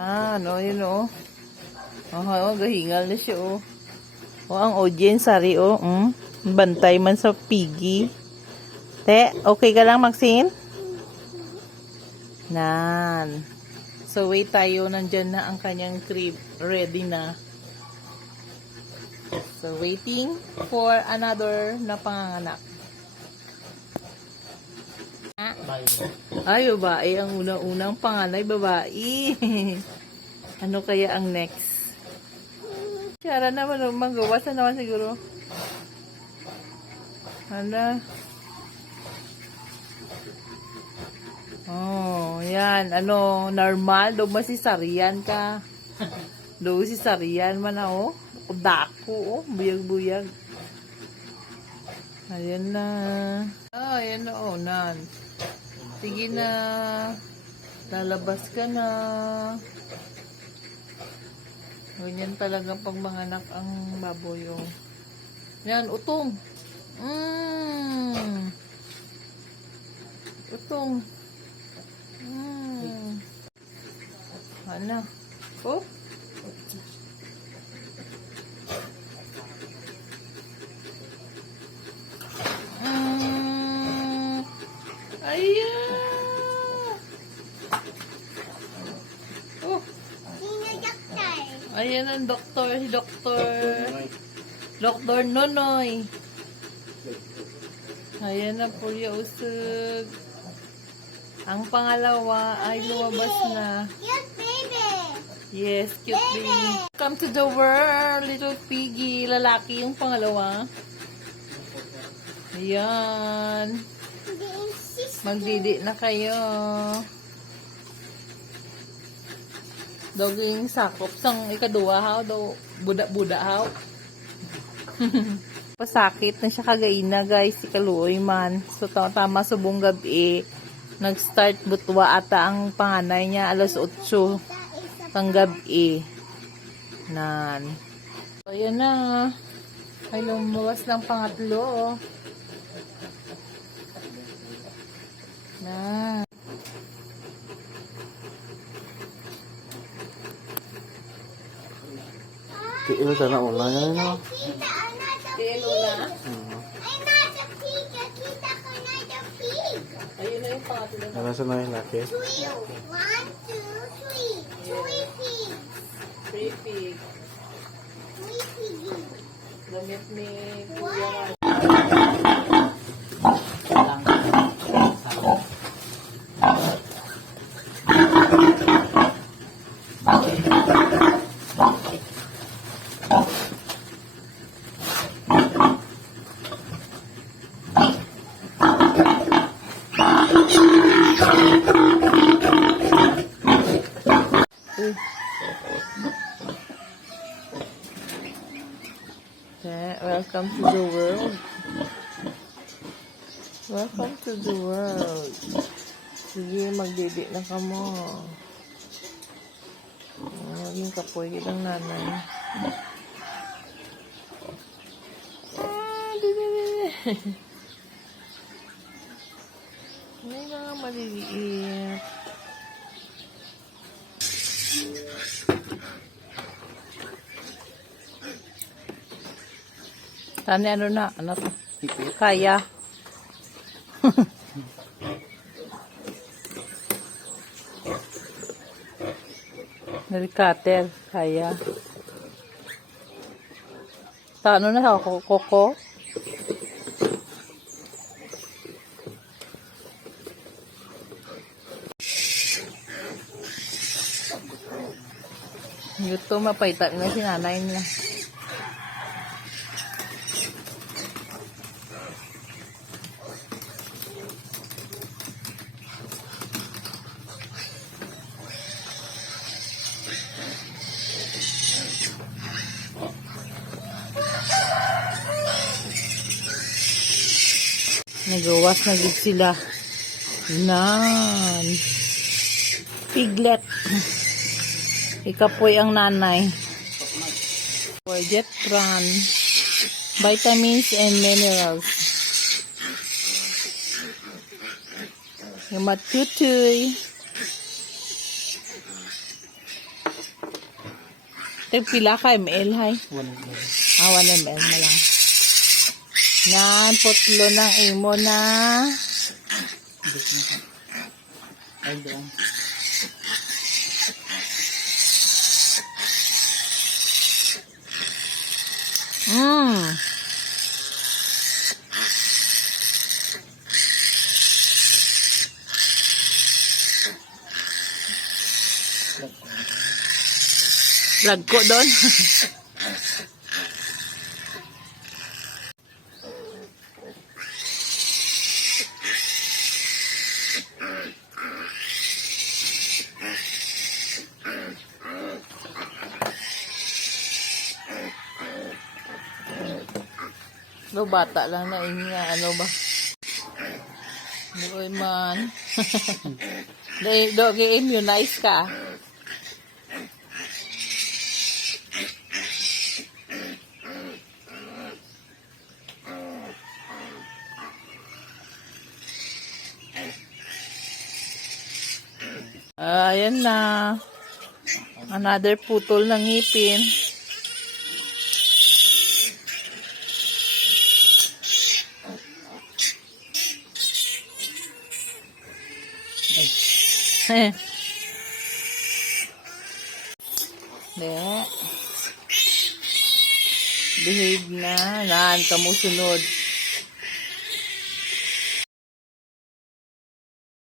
Ano, yun o. Gahingal na siya o. Ang audience, sari o. Bantay man sa piggy. Te, okay ka lang, Maxine? Nan. So, wait tayo. Nandyan na ang kanyang crib. Ready na. So, waiting for another na panganganak. Ay, babae. Ang unang-unang panganay, babae. Ano kaya ang next? Siyara naman, magawasan naman siguro. Ano? Oh, yan. Ano, normal. Daw masisarian ka. Daw sisarian man ako. Dako, oh. Buyag-buyag. Ayan na. Ayan na, oh, nan. Sige na. Lalabas ka na. Ganyan talaga pag manganak ang baboy, oh. Yan, utong. Utong. Ano? Oh? Ayan. Oh. Ayan ang doktor, si Doktor Nonoy. Ayan na po yung usog. Ang pangalawa ay lumabas na. Cute baby. Yes, cute baby. Come to the world, little piggy. Lalaki yung pangalawa. Ayan. Magdidi na kayo. Doging sakop sang ikaduha haw daw buda-buda haw. Pasakit na siya kagaina guys, ikaluoy man. So tama subong gabi nag-start butwa ata ang panganay niya alas 8 pang gabi. Nan. So yan na. Ay lumabas lang pangatlo. Na. Tiilo sana una yan, no? Tilo na. Another pig. Kita ko another pig. Ayun na yung pangatlo. Ano sa mga laki? 1, 2, 3. 3 pigs. Free pig. 3 piggies. Damit ni What? Welcome to the world. Welcome to the world. Sige, magdidi na ka mo. Maging kapoy kitang nanay. May mga maliliit. Tani ano na? Ano to? Kaya. Narikater. Kaya. Paano na ako? Koko? Ito mapaitat na si nanay nila. Nagawas na gid sila. Nan. Piglet. Ikapoy ang nanay. Jetran. Vitamins and minerals. Yung matutoy. Tag pila ka ml hay. 1 ml na lang. Nan putlo ng imo na. Ay, doon. Mm. Lag ko doon. No, bata lang na inya, ano ba? Doon man. Do, immunize ka. Ayan na. Another putol ng ngipin. Eh. De. Behave na. Naan ka mo sunod.